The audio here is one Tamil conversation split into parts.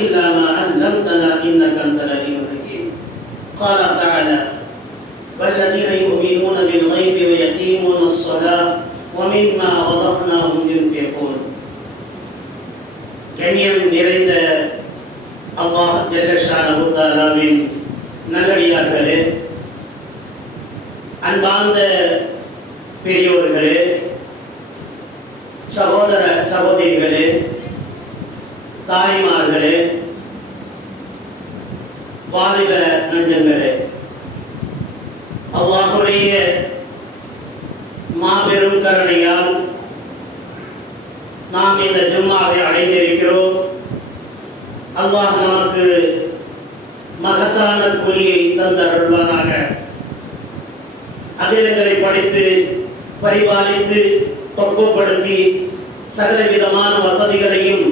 إلا ما علمتنا إنك أنت العليم الحكيم. قال تعالى: والذين يؤمنون بالغيب ويقيمون الصلاة ومما رزقناهم ينفقون. கண்ணியம் நிறைந்த அல்லாஹ் ஜல்ல ஷானஹு தஆலாவின் நல்லடியார்களே, அன்பார்ந்த பெரியோர்களே, சகோதர சகோதரிகளே, தாய்மார்களே, வாலிப நெஞ்சங்களே, அல்லாஹ்வுடைய மாபெரும் கருணையால் நாம் இந்த ஜும்மாவை அடைந்திருக்கிறோம். அல்லாஹ் நமக்கு மகத்தான கூலியை தந்தருள்வானாக. அகிலங்களை படித்து பரிபாலித்து பக்குவப்படுத்தி சகலவிதமான வசதிகளையும்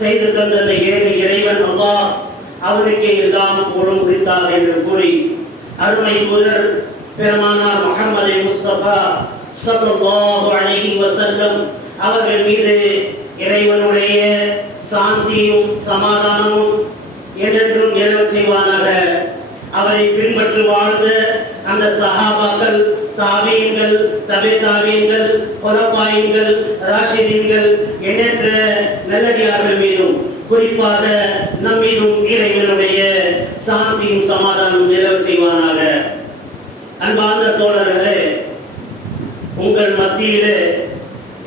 செய்து தந்த ஏக இறைவன் அல்லாஹ் அவனுக்கே எல்லாம் கூடும் குறித்தார் என்று கூறி அருமை தூதர் பெருமானார் முஹம்மது முஸ்தபா ஸல்லல்லாஹு அலைஹி வஸல்லம் அவர்கள் மீது இறைவனுடைய சாந்தியும் சமாதானமும் என்றென்றும் நிலவச் செய்வானாக. அவரை பின்பற்றி வாழ்ந்த அந்த சஹாபாக்கள், தாபீன்கள், தபே தாபீன்கள், குலஃபாயின்கள், ராஷிதீன்கள் எண்ணற்ற நல்லடியார்கள் மீதும் குறிப்பாக நம் மீதும் இறைவனுடைய சாந்தியும் சமாதானம் நிலவச் செய்வானாக. அன்பார்ந்த தோழர்களே, உங்கள் மத்தியிலே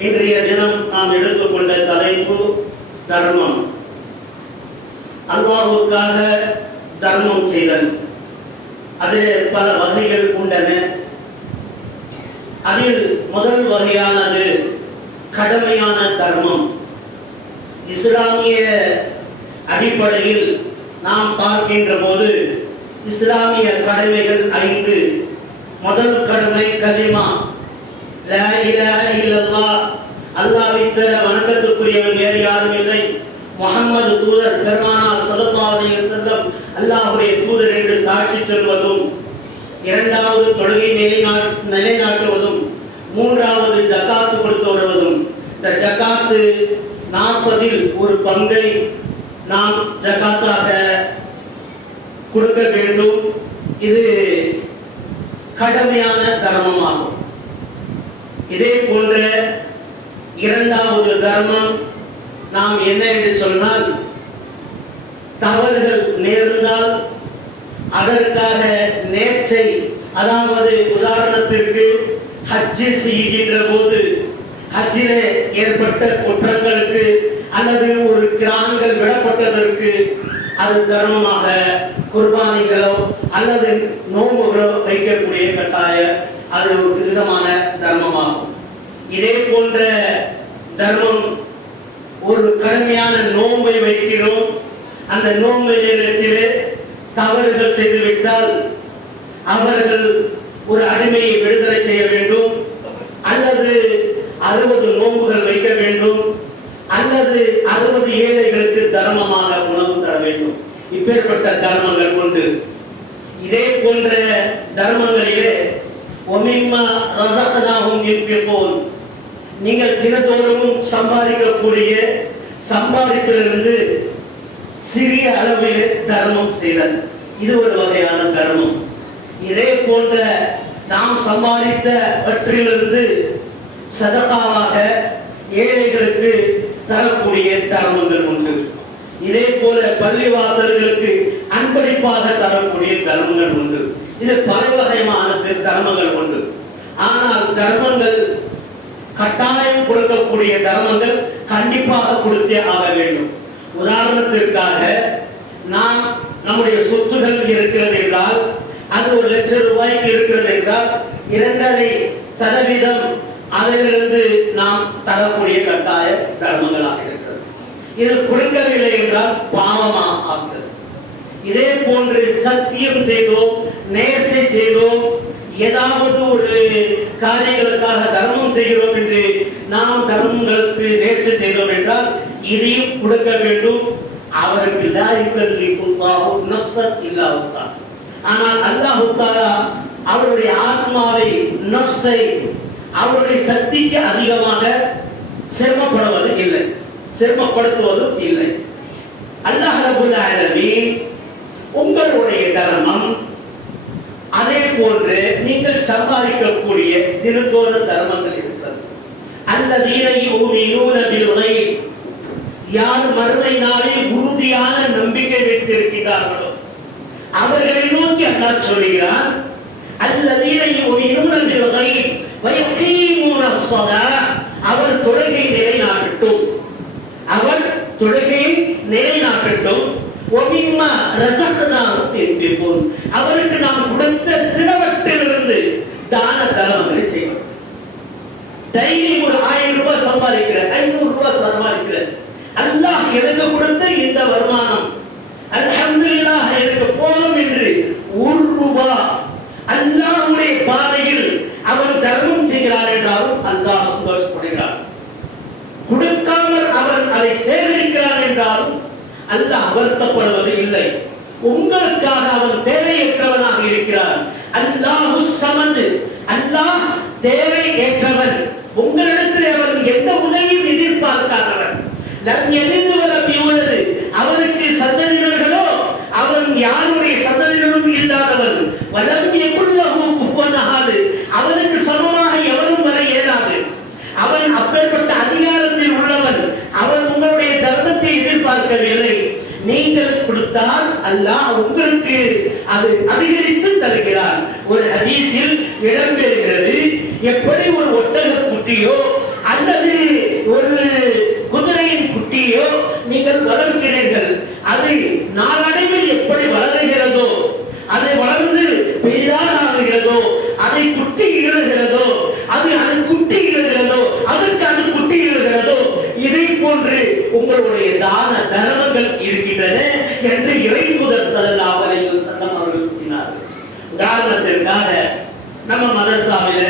இன்றைய தினம் நாம் எடுத்துக்கொண்ட தலைப்பு தர்மம். அல்லாஹ்வுக்காக தர்மம் செய்தல். அதிலே பல வகைகள் உண்டன. அதில் முதல் வகையானது கடமையான தர்மம். இஸ்லாமிய அடிப்படையில் நாம் பார்க்கின்ற போது இஸ்லாமிய கடமைகள் 5. முதல் கடமை கலிமா, லா இலாஹ இல்லல்லாஹ், அல்லாஹ்வை தவிர வணக்கத்துக்குரியவன் வேறு யாரும் இல்லை, முஹம்மது தூதர் பெருமானார் ஸல்லல்லாஹு அலைஹி வஸல்லம் அல்லாஹ்வுடைய தூதர் என்று சாட்சி சொல்வதும், இரண்டாவது தொழுகை நிலைநாட்டுவதும், மூன்றாவது ஜகாத் கொடுத்து வருவதும். இந்த ஜகாத்து 40இல் ஒரு பங்கை நாம் ஜகாத்தாக கொடுக்க வேண்டும். இது கடமையான தர்மமாகும். இதே போன்ற இரண்டாவது தர்மம் நாம் என்ன என்று சொன்னால், தவறுகள் நேர்ந்தால் அதற்காக நேர்ச்சை, அதாவது உதாரணத்திற்கு ஹஜ்ஜில் செய்கின்ற போது ஹஜ்ஜிலே ஏற்பட்ட குற்றங்களுக்கு அல்லது ஒரு கிராமங்கள் விடப்பட்டதற்கு அது தர்மமாக குர்பானிகளோ அல்லது நோம்புகளோ வைக்கக்கூடிய கட்டாய அது ஒரு விதமான தர்மமாகும். இதே போன்ற தர்மம், ஒரு கடுமையான நோன்பை வைக்கிறோம், அந்த நோன்பு நேரத்திலே தவறுகள் செய்துவிட்டால் அவர்கள் ஒரு அடிமையை விடுதலை செய்ய வேண்டும், அல்லது 60 நோன்புகள் வைக்க வேண்டும், அல்லது 60 ஏழைகளுக்கு தர்மமாக உணவு தர வேண்டும். இப்பேற்பட்ட தர்மங்கள் உண்டு. இதே போன்ற தர்மங்களிலே ஒமிம்மா ரஸக்னாஹும் யுன்ஃபிகூன், நீங்கள் தினந்தோறும் சம்பாதிக்கக்கூடிய சம்பாதிப்பிலிருந்து சிறிய அளவில் தர்மம் செய்தல், இது ஒரு வகையான தர்மம். இதே போன்ற நாம் சம்பாதித்தவற்றிலிருந்து சதகாவாக ஏழைகளுக்கு தரக்கூடிய தர்மங்கள் உண்டு. இதே போல பள்ளிவாசல்களுக்கு அன்பளிப்பாக தரக்கூடிய தர்மங்கள் உண்டு. இது பல வகையான தர்மங்கள் உண்டு. ஆனால் தர்மங்கள் கட்டாயம் கொடுக்கக்கூடிய தர்மங்கள் கண்டிப்பாக கொடுத்தே ஆக வேண்டும். உதாரணத்திற்காக நாம் நம்முடைய சொத்துகள் இருக்கிறது என்றால், அது 1 லட்சம் ரூபாய்க்கு இருக்கிறது என்றால் 2.5% அதிலிருந்து நாம் தரக்கூடிய கட்டாய தர்மங்களாக இருக்கிறது. இது கொடுக்கவில்லை என்றால் பாவமாக ஆகிறது. இதே போன்று சத்தியம் செய்தோம், நேர்ச்சை செய்தோம், ஏதாவது ஒரு காரியங்களுக்காக தர்மம் செய்கிறோம் என்று நாம் தர்மங்களுக்கு நேர்ச்சி செய்தோம் என்றால் இதையும் கொடுக்க வேண்டும். அவருக்கு ஆனால் அல்லாஹ் தஆலா அவருடைய ஆத்மாவை, நஃப்ஸை அவருடைய சக்திக்கு அதிகமாக சிரமப்படுவது இல்லை, சிரமப்படுத்துவதும் இல்லை. அல்லாஹ் ஆலமீன் உங்களுடைய தர்மம் அதே போன்று நீங்கள் சம்பாதிக்கக்கூடிய தினத்தோறும் தர்மங்கள் இருக்கிறது. அல்லதீன யுமினூன பில் கைப், யார் மறுமை நாளில் உறுதியான நம்பிக்கை வைத்திருக்கிறார்களோ அவர்களை நோக்கி அல்லாஹ் சொல்கிறான், அல்லதீன யுமினூன பில் கைப் வயகீமூன ஸலாத், அவர் தொழுகை நிலைநாட்டட்டும், அவர் தொழுகையை நிலைநாட்டட்டும். ஒமிம்மா ரஸக்னாஹும் யுன்ஃபிகூன், அவருக்கு நாம் கொடுத்த சிலவற்றிலிருந்து தான தர்மங்களை செய்வார். டைலி ஒரு 1000 ரூபாய் சம்பாதிக்கிற, 500 ரூபாய் சம்பாதிக்கிற, அல்லாஹ் எனக்கு கொடுத்த இந்த வருமானம் அல்ஹம்துலில்லாஹ் எனக்கு போதும் என்று 1 ரூபாய் அல்லாஹ்வுடைய பாதையில் அவர் தர்மம் செய்கிறார் என்றாலும் அல்லாஹ் சந்தோஷப்படுகிறார். கொடுக்காமல் அவர் அதை சேகரிக்கிறார் என்றாலும் அல்லாஹ் வருத்தப்படுவது இல்லை. உங்களுக்காக அவன் தேவையற்றவனாக இருக்கிறார். அல்லாஹு ஸமது, அல்லாஹ் தேவையற்றவன். உங்களிடத்தில் அவன் எந்த உதவியும் எதிர்பார்க்காதவன். லம் யலிது வலம் யூலது, அவனுக்கு சந்ததியினர்களோ அவன் யாருடைய சந்ததியினரும் இல்லாதவன். வலம் யகுல் லஹு குஃபுவன் அஹத், அவனுக்கு சமமாக எவரும் வர இயலாது. அவன் அப்பேற்பட்ட அதிகாரத்தில் உள்ளவன். அவன் உங்களுடைய தர்மத்தை எதிர்பார்க்கவில்லை. நீங்கள் கொடுத்தால் அல்லாஹ் உங்களுக்கு அது அதிகரித்து தருகிறார். ஒரு ஹதீஸில் இடம்பெறுகிறது, எப்படி ஒரு ஒட்டக குட்டியோ அல்லது ஒரு குதிரையின் குட்டியோ நீங்கள் வளர்க்கிறீர்கள், அது நாளடைவில் எப்படி வளருகிறதோ, அதை வளர்ந்து பெரிதாக ஆகுகிறதோ, அதை குட்டி ஈழுகிறதோ, அது குட்டி ஈழுகிறதோ, அதற்கு அது குட்டி ஈழுகிறதோ, இதை போன்று உங்களுடைய தான தர்மங்கள் இருக்கின்றன என்று இறைத்தூதர் ஸல்லல்லாஹு அலைஹி வஸல்லம் அவர்கள் கூறினார்கள். உதாரணத்திற்காக நம்ம மதரசாவில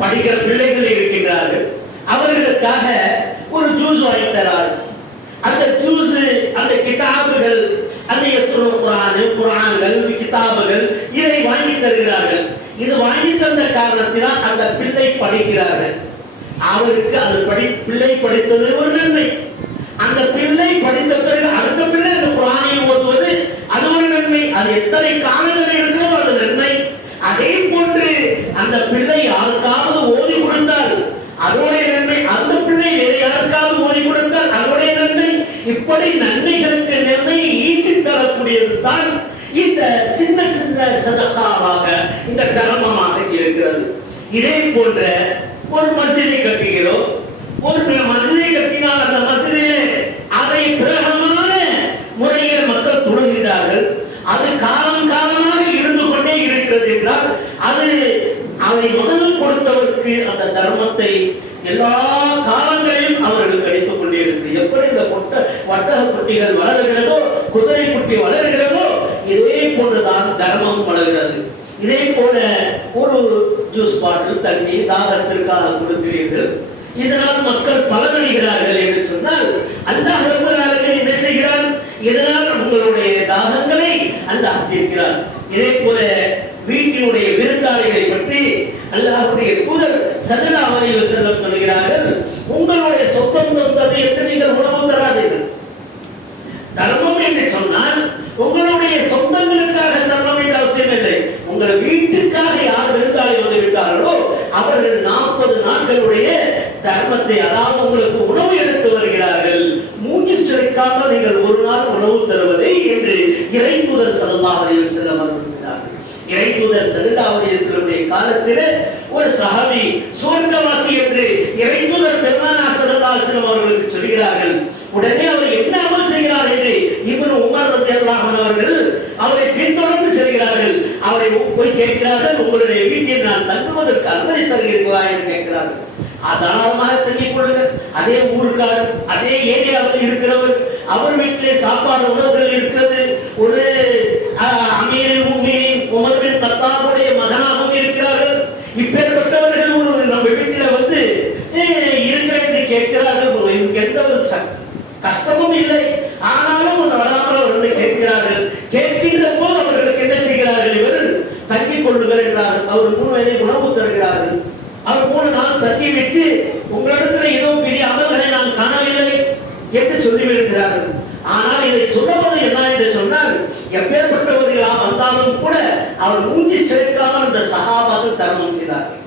படிக்கிற பிள்ளைகள் இருக்கின்றார்கள், அவர்களுக்காக ஒரு ஜூஸ் வாங்கி தரார்கள். அந்த ஜூஸ், அந்த கிதாபுகள், அந்த குர்ஆன்கள், கிதாபுகள் இதை வாங்கி தருகிறார்கள். இது வாங்கி தந்த காரணத்தினால் அந்த பிள்ளை படிக்கிறார்கள். அவருக்கு அது பிள்ளை படித்தது ஒரு நன்மை. அந்த பிள்ளை படித்த பிறகு அடுத்த பிள்ளை அந்த குர்ஆனை ஓதுவது அது ஒரு நன்மை. அது எத்தனை காலங்கள் இருக்கிறதோ அது நன்மை. அதே போன்று அந்த பிள்ளை யாருக்காவது ஓதி கொடுத்தால் அதோடைய நன்மை, அந்த பிள்ளை வேறு யாருக்காவது ஓதி கொடுத்தால் அதோடைய நன்மை. இப்படி நன்மைகளுக்கு நன்மை ஈட்டி தரக்கூடியது தான் இந்த சின்ன சின்ன சதகாவாக, இந்த தர்மமாக இருக்கிறது. இதே போன்ற ஒரு மஸ்ஜிதை கட்டுகிறோம். ஒரு மஸ்ஜிதை கட்டினால் அந்த மஸ்ஜிதிலே அதை பிரகமான முறையில் மக்கள் தொழுகிறார்கள். அது காலம் காலமாக இருந்து கொண்டே இருக்கிறது என்றால் அது அதை முதலில் கொடுத்தவருக்கு அந்த தர்மத்தை எல்லா காலங்களிலும் அவர்கள் கழித்துக் கொண்டே இருக்கிறது. எப்படி இந்த வட்டக குட்டிகள் வளர்கிறதோ, குதிரை குட்டி வளர்கிறதோ, இதே போன்றுதான் தர்மம் வளர்கிறது. இதே போல ஒரு ஜூஸ் பாட்டில் தண்ணி தாகத்திற்காக கொடுக்கிறீர்கள், இதனால் மக்கள் பலனடைகிறார்கள் என்று சொன்னால் அல்லாஹ் ரப்பல் ஆலமீன் என்ன செய்கிறார்? இதனால் உங்களுடைய தாகங்களை அல்லாஹ் தீர்க்கிறார். இதே போல வீட்டினுடைய விருந்தாளிகளை பற்றி அல்லாஹ்வுடைய தூதர் ஸல்லல்லாஹு அலைஹி வஸல்லம் சொல்கிறார்கள், உங்களுடைய சொந்தம் தந்தமைக்கு நீங்கள் உணவு தராதீர்கள். தர்மம் என்று சொன்னால் உங்களுடைய சொந்தங்களுக்காக தர்மம் என்ற அவசியம் இல்லை. உங்கள் வீட்டுக்காக யார் விருந்தாளி வந்து விட்டார்களோ அவர்கள் 40 நாட்களுடைய தர்மத்தை, அதாவது உங்களுக்கு உணவு எடுத்து வருகிறார்கள், மூஞ்சி சுரைக்காமல் நீங்கள் ஒரு நாள் உணவு தருவதை என்று இறைத்தூதர் ஸல்லல்லாஹு அலைஹி வஸல்லம் அவர்கள் சொன்னார்கள். இறைத்தூதர் ஸல்லல்லாஹு அலைஹி வஸல்லம் காலத்தில் ஒரு சஹாபி சுவர்க்கவாசி என்று இறைத்தூதர் பெருமானார் ஸல்லல்லாஹு அலைஹி வஸல்லம் அவர்களுக்கு சொல்கிறார்கள். உடனே அவர் என்ன அமல் செய்கிறார் என்று இப்னு உமர் ரலியல்லாஹு அன்ஹு அவர்கள் அவரை பின்தொடர்ந்து செல்கிறார்கள். அவரை போய் கேட்கிறார்கள், உங்களுடைய வீட்டில் நான் தங்குவதற்கு அனுமதி தருகிறீர்களா என்று கேட்கிறார்கள். தாராளமாக தங்கிக் கொள்ளுங்கள். அதே ஊருக்கார், அதே ஏரியாவில் இருக்கிறவர், அவர் வீட்டிலே சாப்பாடு உணவுகள் இருக்கிறது. ஒரு அமீரின் முஃமினீன் உமர் பின் கத்தாபுடைய மகனாகவும் இருக்கிறார்கள். இப்பேற்பட்டவர்கள் ஒரு நம்ம வீட்டில் வந்து இருக்கிறேன் என்று கேட்கிறார்கள். எந்த ஒரு கஷ்டமும் இல்லை, ஆனாலும் வராமல் வந்து கேட்கிறார்கள். கேட்கின்ற போது அவர்களுக்கு என்ன செய்கிறார்கள்? இவர் தங்கிக் கொள்ளுங்கள் என்றார்கள். அவர் 3 வேளை உணவு தருகிறார்கள். அவர் 3 நாள் தங்கி விட்டு உங்களிடத்தில் ஏதோ பெரிய அமல்களை நான் காணவில்லை என்று சொல்லிவிடுகிறார்கள். ஆனால் இதை சொல்லுவது என்ன என்று சொன்னால், எப்பேற்பட்டவர்களாக வந்தாலும் கூட அவர் மூஞ்சி சேர்க்காமல் இந்த சஹாபாக்கள் தர்மம் செய்தார்கள்,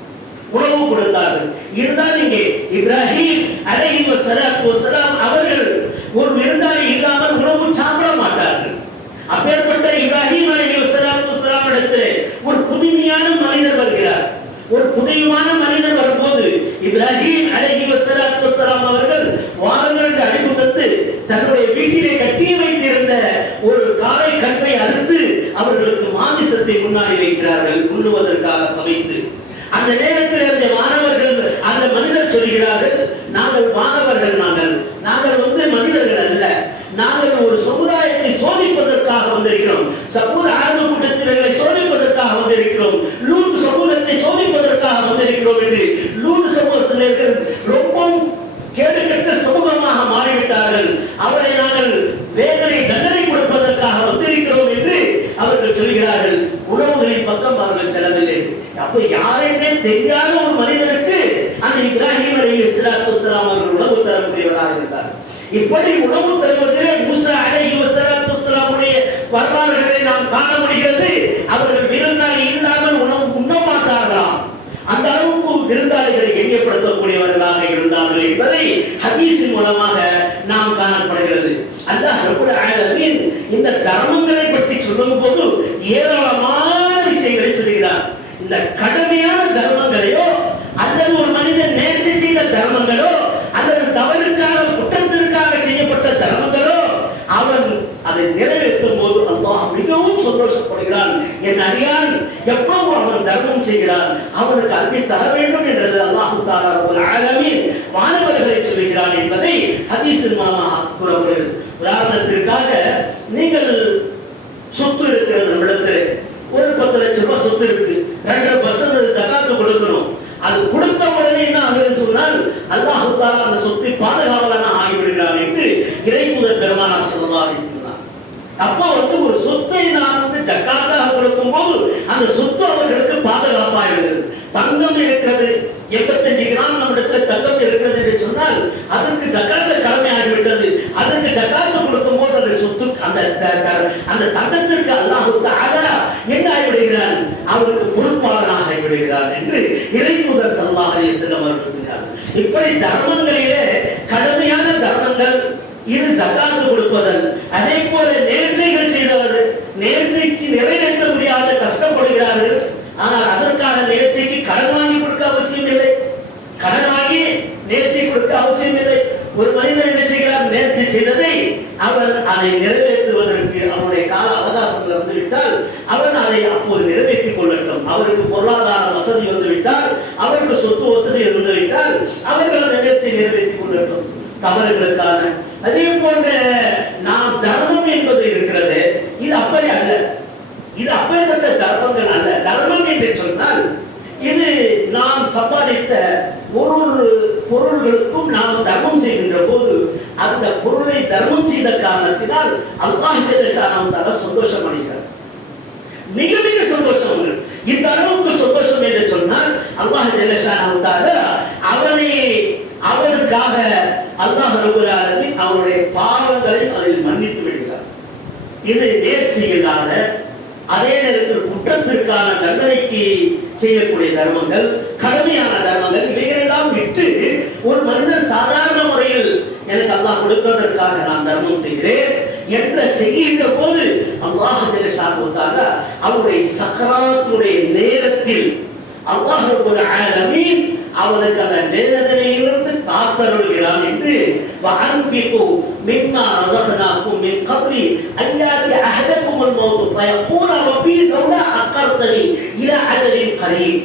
உணவு கொடுத்தார்கள். இதுதான் இங்கே இப்ராஹிம் அலைஹிஸ்ஸலாத்து வஸ்ஸலாம் அவர்கள் ஒரு விருந்தாளி இல்லாமல் உணவு சாப்பிட மாட்டார்கள். அப்பேற்பட்ட இப்ராஹிம் அலைஹிஸ்ஸலாத்து வஸ்ஸலாம் இடத்திலே ஒரு புதுமையான மனிதர் வருகிறார். ஒரு புதுமையான மனிதர் வரும்போது இப்ராஹிம் அலைஹிஸ்ஸலாத்து வஸ்ஸலாம் அவர்கள் வாருங்கள் என்று அழைப்பு தந்து தன்னுடைய வீட்டிலே கட்டி வைத்திருந்த ஒரு காளை கன்றை அறுத்து அவர்களுக்கு மாமிசத்தை முன்னாடி வைக்கிறார்கள், உண்ணுவதற்காக சமைத்து. அந்த நேரத்தில் அந்த மாணவர்கள், அந்த மனிதர் சொல்கிறார்கள், நாங்கள் மாணவர்கள், நாங்கள் மனிதர்கள் அல்ல, நாங்கள் ஒரு சமுதாயத்தை சோதிப்பதற்காக வந்திருக்கிறோம், சமூக ஆர்வ கூட்டத்தினர்களை சோதிப்பதற்காக வந்திருக்கிறோம், லூத் சமூகத்தை சோதிப்பதற்காக வந்திருக்கிறோம் என்று. லூத் சமூகத்தினர்கள் ரொம்பவும் கேடுகட்ட சமூகமாக மாறிவிட்டார்கள், அவரை நாங்கள் வேதனை தண்டனை கொடுப்பதற்காக வந்திருக்கிறோம் என்று அவர்கள் சொல்கிறார்கள். உணவுகளின் பக்கம் அவர்கள் செல்லவில்லை. அப்ப யாரையுமே தெரியாத ஒரு மனிதனுக்கு அந்த இப்ராஹிம் அலைஹிஸ்ஸலாத்து வஸ்ஸலாம் அவர்கள் உணவு தரக்கூடியவராக இருந்தார். இப்படி உணவு தருவதிலே மூசா அலைஹிஸ்ஸலாத்து வஸ்ஸலாமுடைய வரலாறுகளை நாம் காண முடிகிறது. அவர்கள் விருந்தாளி இல்லாமல் உணவு உண்ண மாட்டார்களாம். அந்த அளவுக்கு விருந்தாளிகளை கண்ணியப்படுத்தக்கூடியவர்களாக இருந்தார்கள் என்பதை ஹதீஸின் மூலமாக நாம் காணப்படுகிறது. அல்லாஹ் ரப்பல் ஆலமீன் இந்த தர்மங்களை பற்றி சொல்லும் போது ஏராளமான விஷயங்களை சொல்கிறார். இந்த கடுமையான தர்மங்களையோ அல்லது ஒரு மனிதன் நேர்ச்சி செய்த தர்மங்களோ அல்லது தவறுக்காக குற்றத்திற்காக செய்யப்பட்ட தர்மங்களோ அவன் அதை நிறைவேற்றும் போது அல்லாஹ் மிகவும் சந்தோஷப்படுகிறான். என் அடியான் எப்பவும் அவன் தர்மம் செய்கிறான், அவனுக்கு அன்பை தர வேண்டும் என்றது அல்லாஹ் தஆலா ரப்பல் ஆலமீன் மாணவர்களை சொல்கிறான் என்பதை ஹதீஸின் மூலமாக கூறப்படுகிறது. உதாரணத்திற்காக, நீங்கள் சொத்து இருக்கிற நம்மிடத்தில் ஒரு 10 லட்சம் ரூபாய் சொத்து இருக்கு, 2% ஜகாத்து கொடுக்கணும். அது கொடுத்த உடனே என்ன ஆகுது சொன்னால் அல்லாஹ் தஆலா அந்த சொத்தை பாதுகாவலனா ஆகிவிடுகிறான் என்று இறைத்தூதர் பெருமானார் ஸல்லல்லாஹு அலைஹி வஸல்லம். அப்போ ஒரு சொத்தை நான் ஜகாத்தாக கொடுக்கும் போது அந்த சொத்து அவர்களுக்கு பாதுகாப்பாகிறது. தங்கம் இருக்கிறது, 85 கிராம் நம்மிடத்துல தங்கம் இருக்கிறது என்று சொன்னால் அதற்கு ஜகாத் கடமையாகிவிட்டது. அதற்கு ஜகாத் கொடுக்கும் போது அந்த சொத்து அந்த தங்கத்திற்கு அல்லாஹ் தஆலா என்ன ஆகிவிடுகிறான், அவருக்கு பொறுப்பாளனாக ஆகிவிடுகிறான் என்று இறைத்தூதர் ஸல்லல்லாஹு அலைஹி வஸல்லம் அவர்கள் சொன்னார்கள். இப்படி தர்மங்களிலே கடுமையான தர்மங்கள் இது ஜகாத் கொடுப்பதல். அதே போல நேர்ச்சைகள் செய்தவர்கள் நேர்ச்சைக்கு நிறைவேற்ற முடியாத கஷ்டப்படுகிறார்கள். ஆனால் அதற்கான நேர்ச்சைக்கு கடன் வாங்கி கொடுக்க அவசியம் இல்லை, கடன் வாங்கி நேர்ச்சை கொடுக்க அவசியம் இல்லை. ஒரு மனிதன் என்ன செய்கிறார், நேர்ச்சை செய்ததை அவர் அதை நிறைவேற்றுவதற்கு அவருடைய கால அவகாசத்தில் வந்துவிட்டால் அவன் அதை அப்போது நிறைவேற்றிக் கொள்ளட்டும். அவருக்கு பொருளாதார வசதி வந்துவிட்டால், அவருக்கு சொத்து வசதி இருந்துவிட்டால் அவர்கள் அந்த நேர்ச்சை நிறைவேற்றிக் கொள்ளட்டும், தவறுகளுக்கான. அதே போன்ற நாம் தர்மம் என்பது இருக்கிறது, இது அப்படி அல்ல, இது அப்பேற்பட்ட தர்மங்கள் அல்ல. தர்மம் என்று சொன்னால் இது நாம் சம்பாதித்த பொருள்களுக்கும் நாம் தர்மம் செய்கின்ற போது அந்த பொருளை தர்மம் செய்த காரணத்தினால் அல்லாஹ் ஜல்லஷானஹு தஆலா சந்தோஷம் அடைகிறார், மிக மிக சந்தோஷம். இந்த அளவுக்கு சந்தோஷம் என்று சொன்னால் அல்லாஹ் ஜல்லஷானஹு தஆலா அவருக்காக அல்லாஹ் ரப்பல் ஆலமீன் அவருடைய பாவங்களை அதில் மன்னித்து விடுகிறார். இது நேர்ச்சி இல்லாத, அதே நேரத்தில் குற்றத்திற்கான தண்டனைக்கு செய்யக்கூடிய தர்மங்கள், கடுமையான தர்மங்கள், இவைகளெல்லாம் விட்டு ஒரு மனிதன் சாதாரண முறையில் எனக்கு அல்லாஹ் கொடுப்பதற்காக நான் தர்மம் செய்கிறேன் என்று செய்கின்ற போது அல்லாஹ் ஜல்லஷானஹு தஆலா அவருடைய சக்கராத்துடைய நேரத்தில் அல்லாஹ் ரப்பல் ஆலமீன் அவனுக்கு அந்த வேதனையிலிருந்து காத்தருள்கிறான் என்று வஅன்பிகு மிம்மா ரஸக்னாகும் மின் கப்லி அய்யாதி அஹதகுமுல் மௌத் ஃபயகூல ரப்பி லவ்லா அக்கர்தனி இலா அஜலின் கரீம்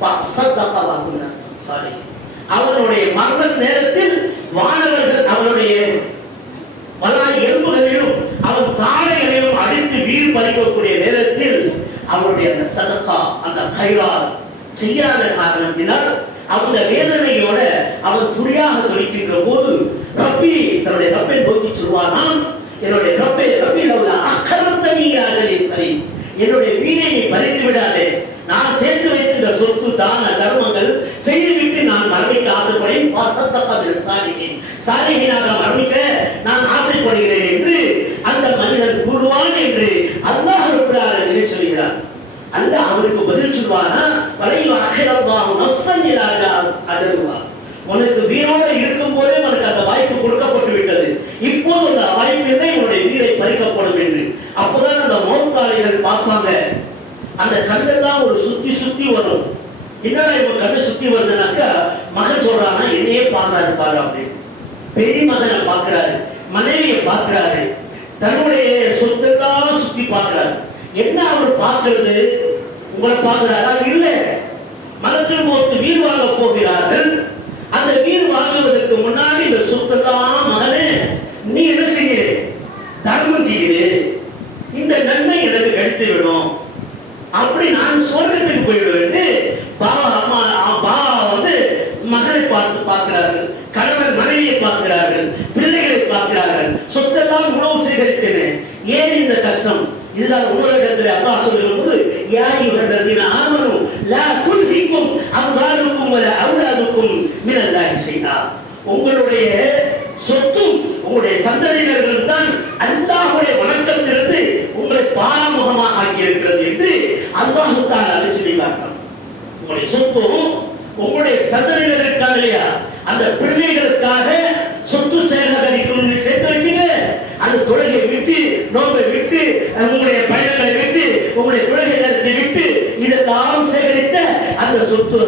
ஃபஸதக வகுனா ஸாலிஹ். அவனுடைய மரண நேரத்தில் வானவர்கள் அவனுடைய பல எலும்புகளிலும் அவன் தாடைகளிலும் அடித்து வீர் பறிக்கக்கூடிய நேரத்தில் அவருடைய அந்த சதகா, அந்த கைராத் செய்யாத காரணத்தினால் அந்த வேதனையோட அவன் துடியாக துடிக்கின்ற போது ரப்பி தன்னுடைய ரப்பை நோக்கி சொல்வானாம், என்னுடைய ரப்பி லவ்லா அக்கர்தனி இலா அஜலின் கரீம், என்னுடைய வீரை நீ பறித்து விடாதே, நான் சேர்த்து வைத்திருந்த சொத்து தான தர்மங்கள் செய்துவிட்டு நான் மரணிக்க ஆசைப்படுகிறேன், சாலிஹீனாக மரணிக்க நான் ஆசைப்படுகிறேன் என்று அல்லாஹ் ரப்பல் ஆலமீன் சொல்கிறார். அல்லாஹ் அவருக்கு பதில் சொல்வானா, வலையு அஹிரல்லாஹு நஃப்ஸன் இலா அஜலுஹா. உனக்கு உயிரோட இருக்கும் போதே உனக்கு அந்த வாய்ப்பு கொடுக்கப்பட்டு விட்டது, இப்போது அந்த வாய்ப்பில்லை, உன்னுடைய உயிரை பறிக்கப்படும் என்று. அப்போதான் அந்த மௌத்தாளிகள் பார்ப்பாங்க, அந்த கண்ணெல்லாம் ஒரு சுத்தி சுத்தி வரும். என்னடா இவன் கண்ணை சுத்தி வருதுனாக்கா, மகன் சொல்றானா என்னையே பார்க்கறாரு பாரு அப்படின்னு. பெரிய மகனை பார்க்கிறாரு, மனைவியை பார்க்கிறாரு, தன்னுடைய சொத்தெல்லாம் சுத்தி பார்க்கிறாரு. என்ன அவர் பார்க்கிறது? உங்களை பார்க்கிறாரா? இல்ல, மலக்குல் மௌத் வீர் வாங்க போகிறார்கள். அந்த வீர் வாங்குவதற்கு முன்னாடி இந்த சொத்தெல்லாம் மகனே நீ என்ன செய்கிறே? தர்மம் செய்கிறே, இந்த நன்மை எனக்கு கிடைத்து விடும், அப்படி நான் சொர்க்கத்துக்கு போயிடுவேன். பாபா வந்து மகனை பார்க்கிறார்கள், கணவன் மனைவியை பார்க்கிறார்கள், பிள்ளைகளை பார்க்கிறார்கள், சொத்தெல்லாம் உணவு சேகரித்தேன், ஏன் இந்த கஷ்டம்? இதுதான் உலகத்தில் அல்லாஹ் சொல்லும்போது, யா அய்யுஹல்லதீன ஆமனு லா துல்ஹிக்கும் அம்வாலுக்கும் வலா அவுலாதுக்கும் மினல்லாஹி ஷைஆ. உங்களுடைய சொத்தும் உங்களுடைய சந்ததியினர்கள் தான் அல்லாஹ்வுடைய வணக்கத்திலிருந்து உங்களை பாராமுகமாக ஆக்கி இருக்கிறது என்று அல்லாஹ் தஆலா சொல்லி காட்டுறான். உங்களுடைய சொத்தும் உங்களுடைய சந்ததியினர் இருக்காங்க இல்லையா, அந்த பிள்ளைகளுக்காக சொத்து சேகரிக்கணும் சேர்த்து வச்சுங்க. அந்த தொழுகை விட்டு, நோன்பை விட்டு, உங்களுடைய பயணங்களை விட்டு, உங்களுடைய தொழுகை நேரத்தை விட்டு இதெல்லாம் சேகரித்த அந்த சொத்து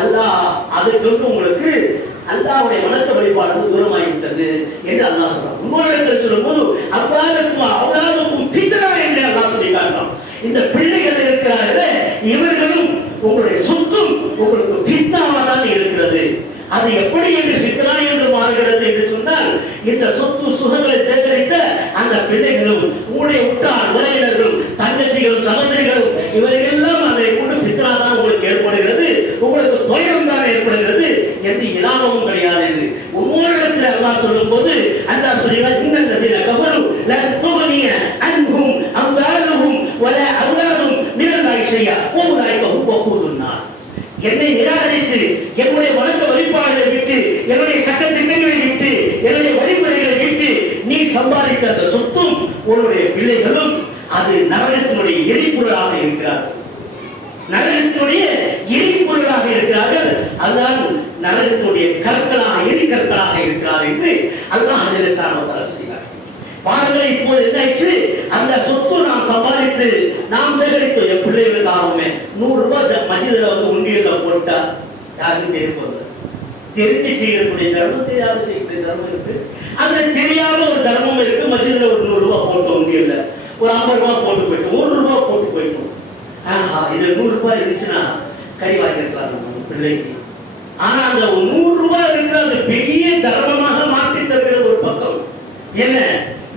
அல்லாஹ் அதுக்கு உங்களுக்கு அல்லாஹ்வுடைய வணக்க வழிபாடு தூரமாகிவிட்டது என்று அல்லாஹ் சொல்றான். முன்னோர்கள் சொல்லும்போது அவ்வாறுக்கும் ஃபித்னா என்று அல்லாஹ் சொல்லி காட்டுறான். இந்த பிள்ளைகள் இருக்கிறார்களே, இவர்களும் உங்களுடைய சொத்தும் உங்களுக்கு ஃபித்னாவா தான் இருக்கிறது. அது எப்படி என்று ஃபித்னா என்று மாறுகிறது என்று சொன்னால், இந்த சொத்து சுகங்களை சேகரித்த அந்த பிள்ளைகளும் உங்களுடைய உற்றார் உறவினர்களும் தங்கச்சிகளும் சகோதரிகளும் இவரெல்லாம் அதை கொண்டு ஃபித்னா தான் உங்களுக்கு ஏற்படுகிறது, உங்களுக்கு துயரம் தான் ஏற்படுகிறது என்று இலாபமும் கிடையாது என்று ஒவ்வொரு இடத்துல அல்லாஹ் சொல்லும் போது அல்லாஹ் சொல்கிறார், இன்னல்லதீன கஃபரு லா துக்னிய அன்ஹும் அம்வாலுஹும் வலா அவ்லாதுஹும் மினல்லாஹி ஷைஆ வஉலாயிக ஹும் வகூதுன் நார். என்னை நிராகரித்து என்னுடைய வணக்க வழிபாடுகளை விட்டு, என்னுடைய சட்ட திட்டங்களை விட்டு, என்னுடைய வழிமுறைகளை விட்டு நீ சம்பாதித்த அந்த சொத்தும் உன்னுடைய பிள்ளைகளும் அது நரகத்தினுடைய எரிபொருளாக இருக்கிறார்கள். நரகத்தினுடைய எரிபொருளாக இருக்கிறார்கள். அதுதான் நரகத்தினுடைய கற்களாக எரிகற்களாக இருக்கிறார் என்று அல்லாஹ் ஜல்லஷானஹு சொல்கிறார். பாருங்கள், இப்போது என்ன ஆயிடுச்சு? அந்த சொத்து நாம் சம்பாதித்து நாம் சேகரித்தோம். என் பிள்ளைகளுக்கு ஆகுமே 100 ரூபாய் மஜிதில் வந்து உண்டியல்ல போட்டா யாருக்கும் தெரியாது. தெரிஞ்சு செய்யக்கூடிய தர்மம், தெரியாத செய்யக்கூடிய தர்மம் இருக்கு. அதுல தெரியாத ஒரு தர்மம் இருக்கு. மஜிதில் ஒரு 100 ரூபாய் போட்டோம், உண்டியல்ல ஒரு 50 ரூபாய் போட்டு போயிட்டோம், 1 ரூபாய் போட்டு போயிட்டோம். இது 100 ரூபாய் இருந்துச்சுன்னா கை வாங்கிருக்கலாம் பிள்ளைக்கு. ஆனா அந்த 100 ரூபாய் இருக்கிற அந்த பெரிய தர்மமாக மாற்றி தருகிற ஒரு பக்கம் என்ன,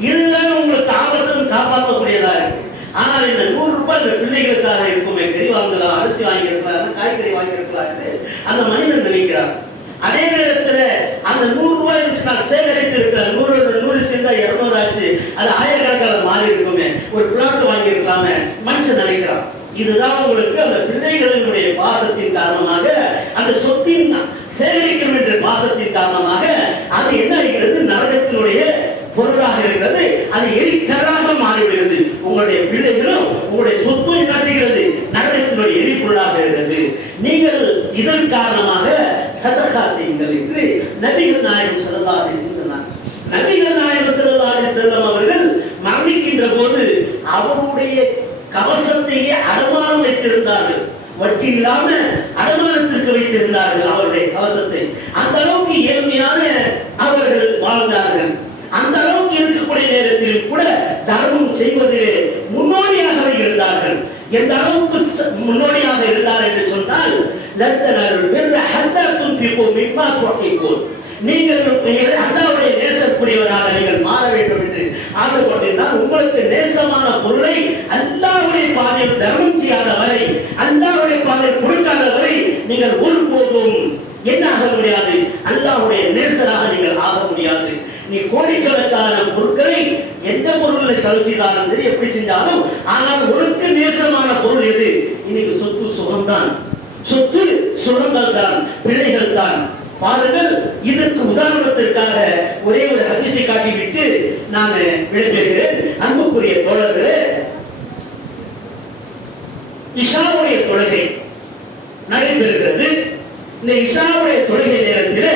இதுதான் உங்களுக்கு ஆபத்தும் காப்பாற்றக்கூடியதா இருக்கு. ஆனால் இந்த 100 ரூபாய் இந்த பிள்ளைகளுக்காக இருக்குமே, கறி வாங்கலாம், அரிசி வாங்கியிருக்கலாம், காய்கறி வாங்கியிருக்கலாம் அந்த மனிதன் நினைக்கிறார். அதே நேரத்தில் அந்த 100 ரூபாய் இருந்துச்சு நான் சேகரித்து இருக்கிறேன், 100 சேர்ந்தா 200 ஆச்சு, அது ஆயிரக்கணக்கான மாறி இருக்குமே, ஒரு பிளாட் வாங்கியிருக்கலாமே மனுஷன் நினைக்கிறான். இதுதான் உங்களுக்கு அந்த பிள்ளைகளினுடைய பாசத்தின் காரணமாக, அந்த சொத்தின் சேகரிக்கும் என்ற பாசத்தின் காரணமாக அது என்ன இருக்கிறது? நரகத்தினுடைய பொருளாக இருக்கிறது. அது எரிக்கராக மாறிவிடுகிறது. உங்களுடைய பிள்ளைகளும் உங்களுடைய சொத்து என்ன செய்கிறது? நரகத்தினுடைய எரிபொருளாக இருக்கிறது. நீங்கள் இதன் காரணமாக சதகா செய்யுங்கள் என்று நபிகள் நாயகம் ஸல்லல்லாஹு அலைஹி வஸல்லம் நபிகள் நாயகம் ஸல்லல்லாஹு அலைஹி வஸல்லம் அவர்கள் மரணிக்கின்ற போது அவருடைய கவசத்தையே அடமானம் வைத்திருந்தார்கள். வட்டி இல்லாம அடமானத்திற்கு வைத்திருந்தார்கள் அவருடைய கவசத்தை. அந்த அளவுக்கு ஏழ்மையான அவர்கள் வாழ்ந்தார்கள். அந்த அளவுக்கு இருக்கக்கூடிய நேரத்தில் கூட தர்மம் செய்வதிலே முன்னோடியாக இருந்தார்கள். எந்த அளவுக்கு முன்னோடியாக இருந்தார் என்று சொன்னால், நீங்கள் அல்லாஹ்வுடைய நேசக்கூடியவராக நீங்கள் மாற வேண்டும் என்று ஆசைப்பட்டிருந்தால், உங்களுக்கு நேசமான பொருளை அல்லாஹ்வுடைய பாதையில் தர்மம் செய்யாத வரை, அல்லாஹ்வுடைய பாதையில் கொடுக்காத வரை நீங்கள் ஒருபோதும் என்ன ஆக முடியாது? அல்லாஹ்வுடைய நேசராக நீங்கள் ஆக முடியாது. நீ கோடிக்கணக்கான பொருட்களை எந்த பொருளை செலவு செய்தாலும் சரி, எப்படி செஞ்சாலும், ஆனால் உனக்கு நேசமான பொருள் எது? இன்னைக்கு சொத்து சுகம்தான், சொத்து சுகங்கள் தான், பிள்ளைகள் தான். பாருங்கள், இதற்கு உதாரணத்திற்காக ஒரே ஒரு ஹதீஸை காட்டிவிட்டு நான் விடைபெறுகிறேன். அன்புக்குரிய தோழர்களே, இஷாவுடைய தொழுகை நேரத்தில்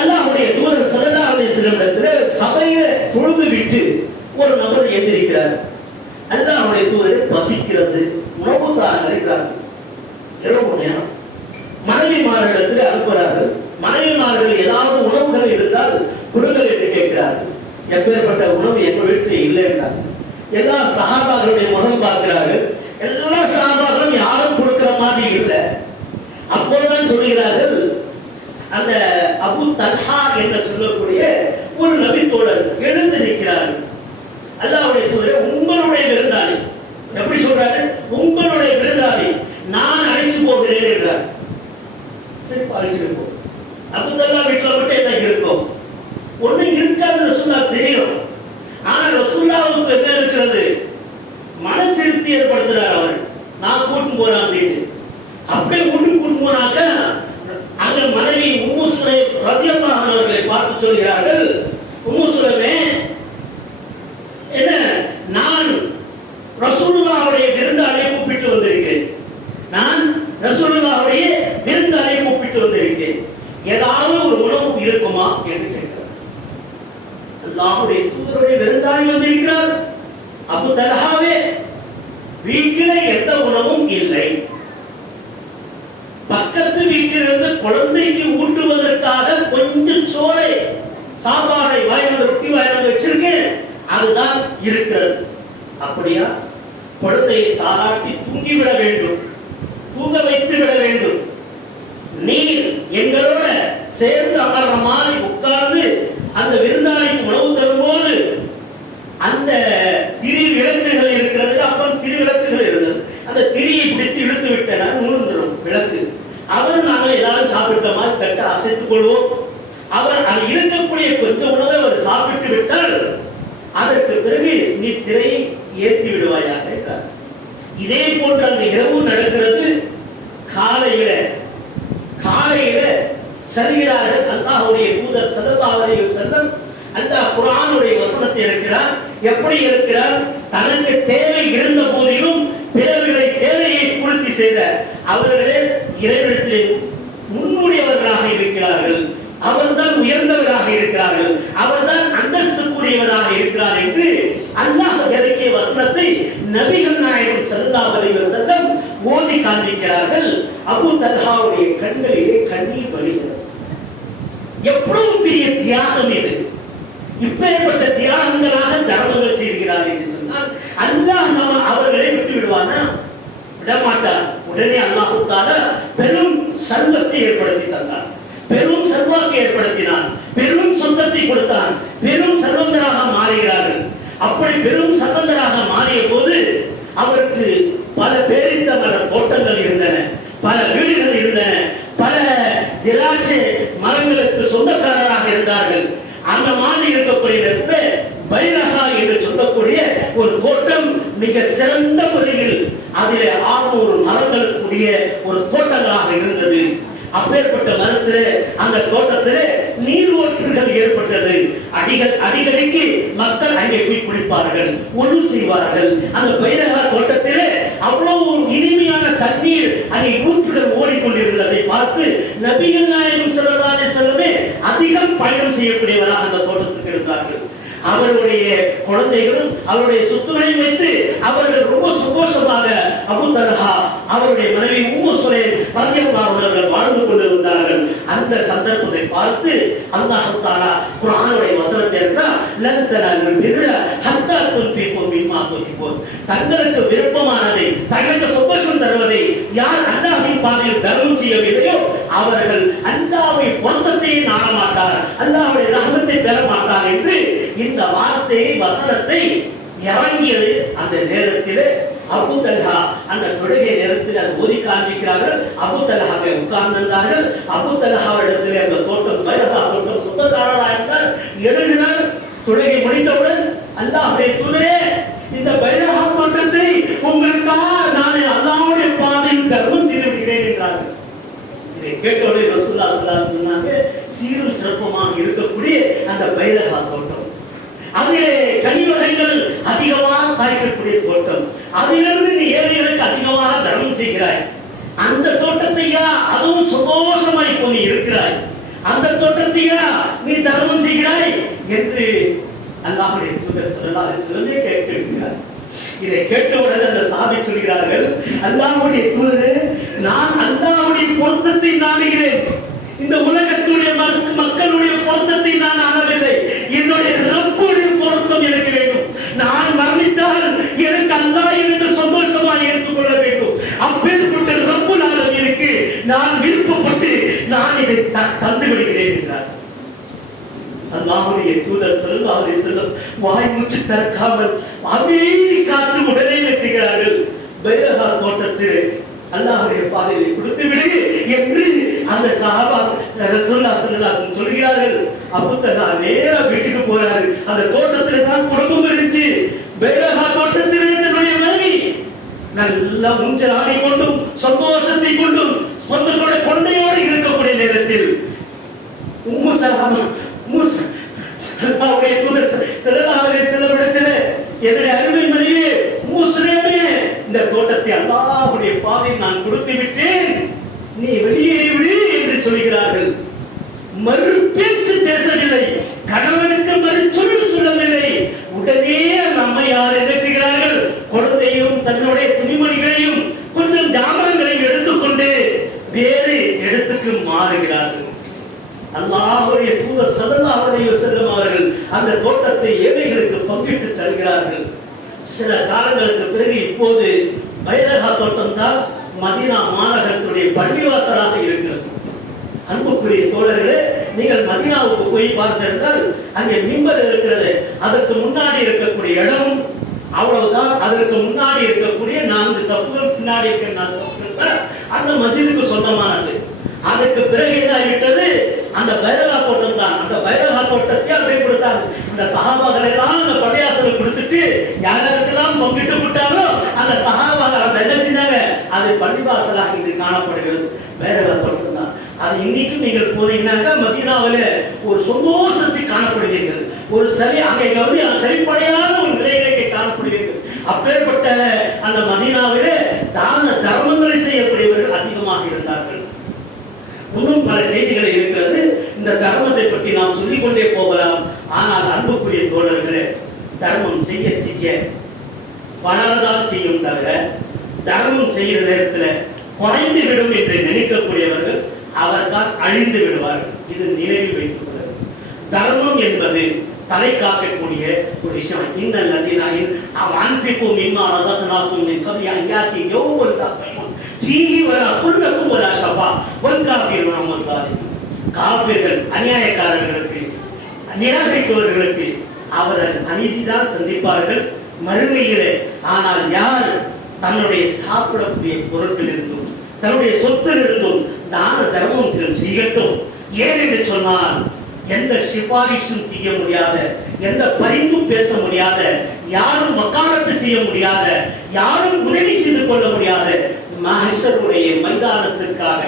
அல்லாஹ்வுடைய தூதர் ஸல்லல்லாஹு அலைஹி வஸல்லம் இடத்துல சபையில தொழுது விட்டு ஒரு நபர் எந்திரிக்கிறார். அல்லாஹ்வுடைய தூதரை பசிக்கிறது, உணவு தாருங்கள். இரவு நேரம் மனைவிமார்களிடத்தில் அனுப்புகிறார்கள். மனைவிமார்கள் ஏதாவது உணவுகள் இருந்தால் கொடுங்கள் என்று கேட்கிறார்கள். எப்பேற்பட்ட உணவு எங்கள் வீட்டில் இல்லை என்றார். எல்லா சஹாபாக்களுடைய முகம் பார்க்கிறார்கள். எல்லா சஹாபாக்களும் யாரும் கொடுக்கிற மாதிரி இல்லை. அப்போதான் சொல்கிறார்கள், அந்த அபு தல்ஹா என்று சொல்லக்கூடிய ஒரு நபி தோழர் எழுந்து நிற்கிறார்கள். அல்லாஹ்வுடைய தூதரே, உங்களுடைய விருந்தாளி. எப்படி சொல்றாரு? உங்களுடைய விருந்தாளி நான் அழைச்சு போகிறேன் என்றார். சரி, அழைச்சிட்டு போ. அபு தல்ஹா வீட்டில் மட்டும் என்ன இருக்கும்? ஒன்னும் இருக்காது ரசூல்லா தெரியும். ஆனா ரசூல்லாவுக்கு என்ன இருக்கிறது? மன திருப்தி ஏற்படுத்துறார் அவர். நான் கூட்டு போறேன் அப்படின்னு. அப்படியே கூட்டு போனாக்க அங்க மனைவி உம்மு சுலைம் ரலியல்லாஹு அன்ஹா அவர்களை பார்த்து சொல்கிறார்கள், உம்மு சுலைமே, என்ன, நான் ரசூலுல்லாஹ்வுடைய விருந்தாளியை கூப்பிட்டு வந்திருக்கிறேன். நான் ரசூலுல்லாஹ்வுடைய விருந்தாளியை கூப்பிட்டு வந்திருக்கிறேன். ஏதாவது ஒரு உணவு இருக்குமா என்று கேட்கிறார். அல்லாஹ்வுடைய தூதருடைய விருந்தாளி வந்திருக்கிறார். அபு தல்ஹாவே, வீட்டிலே எந்த உணவும் இல்லை. பக்கத்து வீட்டிலிருந்து குழந்தைக்கு ஊட்டுவதற்காக கொஞ்சம் சோறை சாப்பாடை வாய்ந்து ரொட்டி வாய்ந்து வச்சிருக்கேன், அதுதான் இருக்கிறது. அப்படியா? குழந்தையை தாராட்டி தூங்கிவிட வேண்டும், தூங்க வைத்து விட வேண்டும். நீர் எங்களோட சேர்ந்து அமர்ற மாதிரி உட்கார்ந்து அந்த விருந்தாளிக்கு உணவு தரும்போது அந்த திரி விளக்குகள் இருக்கிறது. அப்ப திரி விளக்குகள் இருந்தது. அந்த திரியை பிடித்து இழுத்து விட்டன, நூழ்ந்துடும் விளக்கு. அவர் நாங்கள் ஏதாவது சாப்பிட்ட மாதிரி தட்ட அசைத்துக் கொள்வோம். அவர் அது இருக்கக்கூடிய கொஞ்சம் உணவை அவர் சாப்பிட்டு விட்டால் அதற்கு பிறகு நீ திரையை ஏற்றி விடுவாயாக என்றார். இதே போன்று அந்த இரவு நடக்கிறது. காலையில சரிகிறார்கள். அல்லாஹ்வுடைய தூதர் ஸல்லல்லாஹு அலைஹி வஸல்லம் அல்லாஹ் குர்ஆனுடைய வசனத்தை இருக்கிறார். எப்படி இருக்கிறார்? தனக்கு தேவை இருந்த போதிலும் பிறர்களை தேவையை பூர்த்தி செய்த அவர்களே இறைவனிடத்திலே முன்னுடையவர்களாக இருக்கிறார்கள். அவர்தான் உயர்ந்தவராக இருக்கிறார்கள். அவர்தான் அந்தஸ்துக்குரியவராக இருக்கிறார் என்று அல்லாஹ் இறக்கிய வசனத்தை நபிகள் நாயகம் ஸல்லல்லாஹு அலைஹி வஸல்லம் ஓதி காண்பிக்கிறார்கள். அபூ தல்ஹாவுடைய கண்களிலே கண்ணீர் வழிகிறது. எவ்வளவு பெரிய தியாகம் இது! இப்பேற்பட்ட தியாகங்களாக தர்மங்கள் செய்கிறார் என்று சொன்னால் அல்லாஹ் நம்ம அவர்களை விட்டு விடுவானா? விடமாட்டார். உடனே அல்லாஹ் தஆலா பெரும் செல்வத்தை ஏற்படுத்தி தந்தார், பெரும் செல்வாக்கை ஏற்படுத்தினார், பெரும் சொந்தத்தை கொடுத்தார், பெரும் செல்வந்தராக மாறுகிறார்கள். அப்படி பெரும் செல்வந்தராக மாறிய போது அவருக்கு பல பேரித்த மர தோட்டங்கள் இருந்தன, பல வீடுகள் இருந்தன, பல திராட்சை மரங்களுக்கு சொந்தக்காரராக இருந்தார்கள். அந்த மாதிரி இருக்கக்கூடிய பைரஹா என்று சொல்லக்கூடிய ஒரு தோட்டம் மிக சிறந்த முறையில் அதிலே 600 மரங்களுக்குரிய ஒரு தோட்டங்களாக இருந்தது. அப்பேற்பட்ட மரத்திலே அந்த தோட்டத்திலே நீரோற்றுகள் ஏற்பட்டது. அடிக்கடிக்கு மக்கள் அங்கே போய் குளிப்பார்கள், ஒழு செய்வார்கள். அந்த பைரஹா தோட்டத்திலே அவ்வளவு இனிமையான தண்ணீர் அங்கே ஊற்றுகள் ஓடிக்கொண்டிருந்ததை பார்த்து நபிகள் நாயகம் ஸல்லல்லாஹு அலைஹி வஸல்லம் அதிகம் பயணம் செய்யக்கூடியவராக அந்த தோட்டத்துக்கு இருந்தார்கள். அவருடைய குழந்தைகளும் அவருடைய சொத்துக்களையும் வைத்து அவர்கள் ரொம்ப சந்தோஷமாக அபூ தல்ஹா அவருடைய மனைவி உம்மு சுலைம் ரலியல்லாஹு அன்ஹா வாழ்ந்து கொண்டிருந்தார்கள். அந்த சந்தர்ப்பத்தை பார்த்து அல்லாஹ் தஆலா குர்ஆனுடைய வசனத்தை இருக்கிறார், லன் தனல் பிர்ர ஹத்தா துன்ஃபிகு மிம்மா துஹிப்பூன். தங்களுக்கு விருப்பமானதை, தங்களுக்கு சந்தோஷம் தருவதை யார் அல்லாஹ்வின் பாதையில் தர்மம் செய்யவில்லையோ அவர்கள் அல்லாஹ்வை பொருத்தத்தை நாட மாட்டார், அல்லாஹ்வுடைய ரஹ்மத்தை பெற மாட்டார் என்று இந்த வார்த்தையை வசனத்தை இறங்கியது. அந்த நேரத்தில் அபூ தல்ஹா அந்த தொழுகை நேரத்தில் அது ஓதி காண்பிக்கிறார்கள். அபூ தல்ஹாவை உட்கார்ந்தார்கள். அபூ தல்ஹாவிடத்திலே அந்த தோட்டம் பைரஹா தோட்டம் சொந்தக்காரராக இருந்தார். எழுதினார். தொழுகை முடிந்தவுடன் அல்லாஹ்வுடைய தூதரே, இந்த பைரஹா தோட்டத்தை உங்களுக்காக நான் அல்லாஹ்வுடைய பாதையில் தர்மம் செய்து விடுகிறேன் என்றார்கள். இதை கேட்டவுடனே ரசூலுல்லாஹி ஸல்லல்லாஹு அலைஹி வஸல்லம் சொன்னாங்க, சீரும் சிறப்புமாக இருக்கக்கூடிய அந்த பைரஹா தோட்டம், அதிலே கனி வகைகள் அதிகமாக காய்க்கக்கூடிய தோட்டம், அதிலிருந்து நீ ஏழைகளுக்கு அதிகமாக தர்மம் செய்கிறாய். அந்த தோட்டத்தையா அதுவும் சந்தோஷமாய் இப்போ நீ இருக்கிறாய், அந்த தோட்டத்தையா நீ தர்மம் செய்கிறாய் என்று அல்லாஹ்வுடைய தூதர் ஸல்லல்லாஹு அலைஹி வஸல்லம் கேட்கிறார். இதை கேட்டவுடன் அந்த சஹாபி சொல்கிறார்கள், அல்லாஹ்வுடைய தூதரே, நான் அல்லாஹ்வுடைய பொருத்தத்தை நாடுகிறேன், இந்த உலகத்துடைய மக்களுடைய பொருத்தத்தை நான் நாடவில்லை, என்னுடைய ரப்புடைய பொருத்தம் எனக்கு வேண்டும். நான் மரணித்தால் எனக்கு அல்லாஹ் எனக்கு சந்தோஷமாக ஏற்றுக்கொள்ள வேண்டும். அப்பேற்பட்ட ரப்புல் ஆலமீனுக்கு நான் விருப்பப்பட்டு நான் இதை தந்து விடுகிறேன் என்றார். அல்லாஹ்வுடைய தூதர் ஸல்லல்லாஹு அலைஹி வஸல்லம் வாய் மூச்சு திறக்காமல் அமைதி காத்து உடனே வெற்றுகிறார்கள். பைரஹா தோட்டத்தில் அல்லாஹ்வுடைய பாதையை கொடுத்து விடு என்று அந்த சஹாபா ரசூலுல்லாஹி ஸல்லல்லாஹு அலைஹி வஸல்லம் சொல்கிறார்கள். அபூ தல்ஹா நேரா வீட்டுக்கு போறாரு. அந்த தோட்டத்திலே தான் குடும்பம் இருந்துச்சு. பைரஹா தோட்டத்திலே தன்னுடைய மனைவி நல்ல ஊஞ்சல் ஆடிக்கொண்டும் சந்தோஷத்தை கொண்டும் சொந்தத்தோட கொண்டையோடு இருக்கக்கூடிய நேரத்தில் உம்மு சலமா அல்லாஹ்வுடைய தூதர் ஸல்லல்லாஹு அலைஹி வஸல்லம் இடத்திலே, என்னுடைய அருமை மனைவியே உம்மு சுலைமே, இந்த தோட்டத்தை அல்லாஹ்வுடைய பாதையில் நான் கொடுத்து விட்டேன், நீ வெளியேறி விடு என்று சொல்கிறார்கள். மறு பேச்சு பேசவில்லை, கணவனுக்கு மறு சொல்லவில்லை. உடனே நம்மை யார் என்ன செய்கிறார்கள், குழந்தையும் தன்னுடைய துணிமணிகளையும் கொஞ்சம் ஜாமான்களையும் எடுத்துக்கொண்டு வேறு இடத்துக்கு மாறுகிறார்கள். அல்லாஹ்வுடைய தூதர் ஸல்லல்லாஹு அலைஹி வஸல்லம் அவர்கள் அந்த தோட்டத்தை ஏழைகளுக்கு பங்கிட்டு தருகிறார்கள். சில காலங்களுக்கு பிறகு இப்போது பைரஹா தோட்டம் தான் மதீனா மாநகரத்துடைய பள்ளிவாசலாக இருக்கிறது. அன்புக்குரிய தோழர்களே, நீங்கள் மதீனாவுக்கு போய் பார்த்திருந்தால் அங்கே மிம்பர் இருக்கிறது, அதற்கு முன்னாடி இருக்கக்கூடிய இடமும் அவ்வளவுதான். அதற்கு முன்னாடி இருக்கக்கூடிய 4 சப்புகள், பின்னாடி இருக்கிற 4 சப்புகள் அந்த மஸ்ஜிதுக்கு சொந்தமானது. அதுக்கு பிறகு என்ன ஆகிவிட்டது, அந்த பைரஹா தோட்டம் தான். அந்த பைரஹா தோட்டத்தை அப்படியே கொடுத்தாங்க. அந்த சஹாபாக்கள் எல்லாம் அந்த பள்ளியாசல் கொடுத்துட்டு யாருக்கெல்லாம் பங்கிட்டு விட்டாங்களோ அந்த சஹாபாக்கள் என்ன செஞ்சாங்க, அது பள்ளிவாசலாக இன்று காணப்படுகிறது. பைரஹா தோட்டம் தான் அது. இன்னைக்கும் நீங்கள் போனீங்கன்னாக்கா மதீனாவில ஒரு சந்தோஷத்தை காணப்படுவீர்கள். ஒரு அங்கே செழிப்படையான ஒரு நிலைகளை காணப்படுவீர்கள். அப்பேற்பட்ட அந்த மதீனாவிலே தான தர்மங்களை செய்யக்கூடியவர்கள் அதிகமாக இருந்தார்கள். இன்னும் பல செய்திகள் இருக்கிறது. இந்த தர்மத்தை பற்றி நாம் சொல்லிக்கொண்டே போகலாம். ஆனால் அன்புக்குரிய தோழர்களே, தர்மம் செய்ய செய்ய பலர்தான் செய்யும் தவிர தர்மம் செய்கிற நேரத்தில் குறைந்து விடும் என்று நினைக்கக்கூடியவர்கள் அவர்தான் அழிந்து விடுவார்கள். இது நினைவில் வைத்துக் கொள்ள. தர்மம் என்பது தலை காக்கக்கூடிய ஒரு விஷயம். இந்த நதினாயின் அன்பிக்கும் மிம்மா ரதனாக்கும் கவி அங்காக்கி யோவல் காப்பையும் தீஹி வர குல்லக்கும் வர ஷபா வல் காஃபிர் முஹம்மது காஃபிர்கள் அநியாயக்காரர்களுக்கு நிராகரிப்பவர்களுக்கு அவர்கள் அநீதிதான் சந்திப்பார்கள் மறுமையிலே. ஆனால் யார் தன்னுடைய சாப்பிடக்கூடிய பொருட்கள் இருந்தும் தன்னுடைய சொத்தில் இருந்தும் தான தர்மம் செய்யட்டும். ஏன் என்று சொன்னால், எந்த சிபாரிசும் செய்ய முடியாத, எந்த பரிந்தும் பேச முடியாத, யாரும் வக்காலத்து செய்ய முடியாத, யாரும் உதவி செய்து கொள்ள முடியாத மஹ்ஷருடைய மைதானத்திற்காக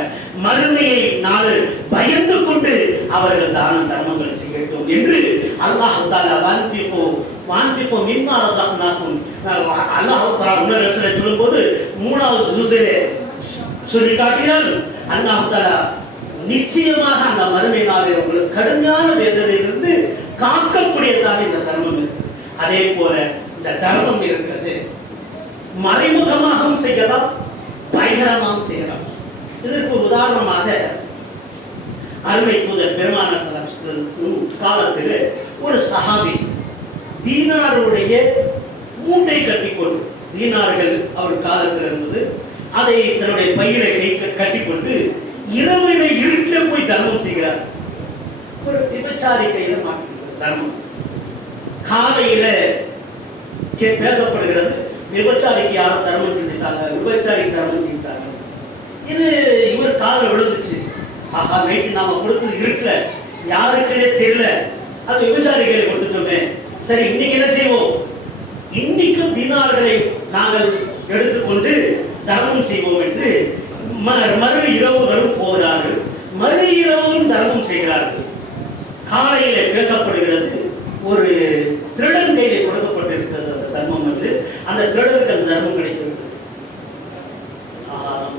மறுமையை நாள் பயந்து கொண்டு அவர்கள் தான தர்மங்கள் செய்யட்டும் என்று அல்லாஹ் தஆலா வான்பிப்போ மிம்மா ரஸக்னாக்கும் அல்லாஹ் தஆலா உன்னரசலை சொல்லும்போது 3வது ஜுஸிலே சொல்லி காட்டினார். அல்லாஹ் தஆலா நிச்சயமாக அந்த மறுமை நாளில் உங்களுக்கு கடுமையான வேதனையிலிருந்து காக்கக்கூடியதாக இந்த தர்மம் இருக்கு. அதே போல இந்த தர்மம் இருக்கிறது மறைமுகமாகவும் செய்யலாம், பயங்கரமாகவும் செய்யலாம். இதற்கு உதாரணமாக அருமை தூதர் பெருமானார் காலத்தில் ஒரு சஹாபி தீனாருடைய மூட்டை கட்டிக்கொண்டு, தீனார்கள் அவர் காலத்தில் இருந்தது, அதை தன்னுடைய பையிலை கட்டிக்கொண்டு இரவில இருட்டில் போய் தர்மம் செய்கிறார். ஒரு விபச்சாரி கையில மாட்டிக்கிறது தர்மம். காலையில பேசப்படுகிறது, விபச்சாரிக்கு யாரும் தர்மம் செஞ்சுட்டாங்க, விபச்சாரிக்கு தர்மம் செஞ்சுட்டாங்க. இது இவர் காலில் விழுந்துச்சு. ஆஹா, நைட்டு நாம கொடுத்தது இருக்குல்ல, யாருக்குன்னே தெரியல, அது விபச்சாரி கையில் கொடுத்துட்டோமே, சரி இன்னைக்கு என்ன செய்வோம், இன்னைக்கும் தீனார்களை நாங்கள் எடுத்துக்கொண்டு தர்மம் செய்வோம் என்று மறு இரவுகளும் போகிறார்கள். மறு இரவும் தர்மம் செய்கிறார்கள். காலையில பேசப்படுகிறது, ஒரு திருடன் கையிலே கொடுக்கப்பட்டிருக்கிறது அந்த தர்மம் என்று. அந்த திருடனுக்கு அந்த தர்மம் கிடைக்கிறது.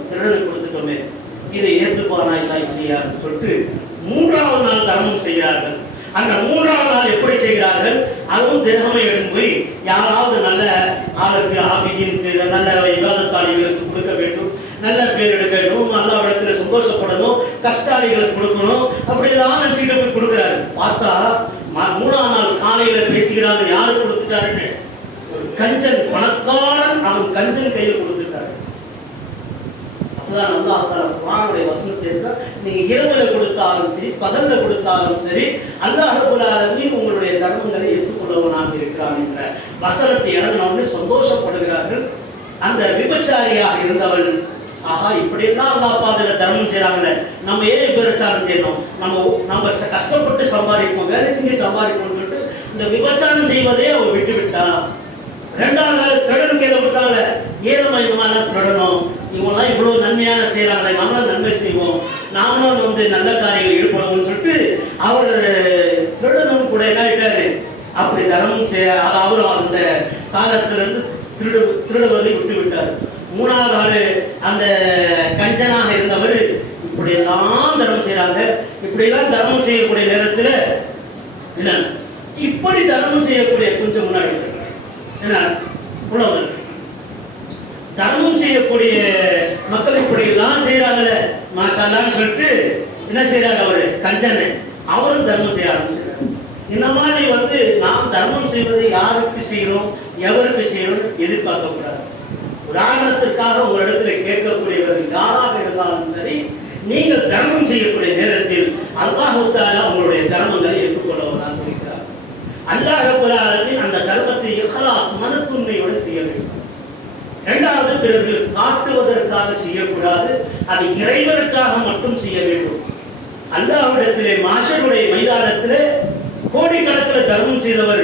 திருடனுக்கு கொடுத்துட்டோமே, இதை ஏற்றுப்பானா இல்லையான்னு சொல்லிட்டு 3ஆவது நாள் தர்மம் செய்கிறார்கள். அந்த 3ஆவது நாள் எப்படி செய்கிறார்கள்? அதுவும் தினமே எடுத்து போய் யாராவது நல்ல ஆளுக்கு ஆபிதின்ட்டு நல்ல விவாதத்தாளிகளுக்கு கொடுக்க வேண்டும், நல்ல பேர் எடுக்க வேண்டும், நல்ல இடத்துல சந்தோஷப்படணும், கஷ்டாளிகளுக்கு கொடுக்கணும், அப்படியெல்லாம் நினைச்சுட்டு போய் கொடுக்குறாரு. பார்த்தா 3ஆம் நாள் காலையில பேசுகிறாங்க, யாரு கொடுத்துட்டாருன்னு. ஒரு கஞ்சன், பணக்காரன், அவன் கஞ்சன் கையில் கொடுத்துட்டாரு. அப்பதான் குர்ஆனுடைய வசனத்தை இருந்தா நீங்க இரவுல கொடுத்தாலும் சரி, பகல்ல கொடுத்தாலும் சரி, அல்லாஹ் ரப்பல் ஆலமீன் உங்களுடைய தர்மங்களை ஏற்றுக்கொள்ளவனாக இருக்கிறான் என்ற வசனத்தை இறங்கினோன்னு சந்தோஷப்படுகிறார்கள். அந்த விபச்சாரியாக இருந்தவள், ஆஹா இப்படியெல்லாம் அல்லாஹ் பாதையில தர்மம் செய்யறாங்களே, நம்ம ஏன் விபச்சாரம் செய்யணும், நம்ம கஷ்டப்பட்டு சம்பாதிப்போம், வேலை செஞ்சு சம்பாதிப்போம் சொல்லிட்டு இந்த விபச்சாரம் செய்வதே அவ விட்டு விட்டா. 2ஆவது நாள் திருடனுக்கு ஏதோ விட்டாங்களே, ஏதோ இந்த திருடணும், இவங்கெல்லாம் இவ்வளவு நன்மையான செய்யறாங்களே, நம்மளும் நன்மை செய்வோம், நாமளும் நல்ல காரியங்கள் ஈடுபடுவோம்னு சொல்லிட்டு அவர் திருடனும் கூட என்ன ஆயிட்டாரு, அப்படி தர்மம் செய்ய அவரும் அந்த காலத்திலிருந்து திருடுவதை விட்டு விட்டார். 3ஆவது ஆளு அந்த கஞ்சனாக இருந்தவர், இப்படி எல்லாம் தர்மம் செய்யறாங்க, இப்படி எல்லாம் தர்மம் செய்யக்கூடிய நேரத்தில் என்ன இப்படி தர்மம் செய்யக்கூடிய கொஞ்சம் முன்னாடி என்ன உணவு தர்மம் செய்யக்கூடிய மக்கள் இப்படி எல்லாம் செய்யறாங்கல்ல மாஷால்லான்னு சொல்லிட்டு என்ன செய்யறாரு அவரு கஞ்சனை, அவரும் தர்மம் செய்ய ஆரம்பிச்சிருக்காரு. இந்த மாதிரி நாம் தர்மம் செய்வதை யாருக்கு செய்யணும், எவருக்கு செய்யணும் எதிர்பார்க்க கூடாது. உதாரணத்திற்காக உங்களிடத்துல கேட்கக்கூடியவர்கள் யாராக இருந்தாலும் சரி, நீங்கள் தர்மம் செய்யக்கூடிய நேரத்தில் அல்லாஹ் தஆலா உங்களுடைய தர்மங்களை ஏற்றுக்கொள்ளவராக இருக்கிறார். அல்லாஹ் ரப்பல் ஆலமீன் அந்த தர்மத்தை இக்லாஸ் மனத்துண்மையோடு செய்ய வேண்டும். 2வது பிறகு காட்டுவதற்காக செய்யக்கூடாது, அது இறைவனுக்காக மட்டும் செய்ய வேண்டும். அல்லாஹ்விடத்திலே மாஷருடைய மைதானத்திலே கோடிக்கணக்கில் தர்மம் செய்தவர்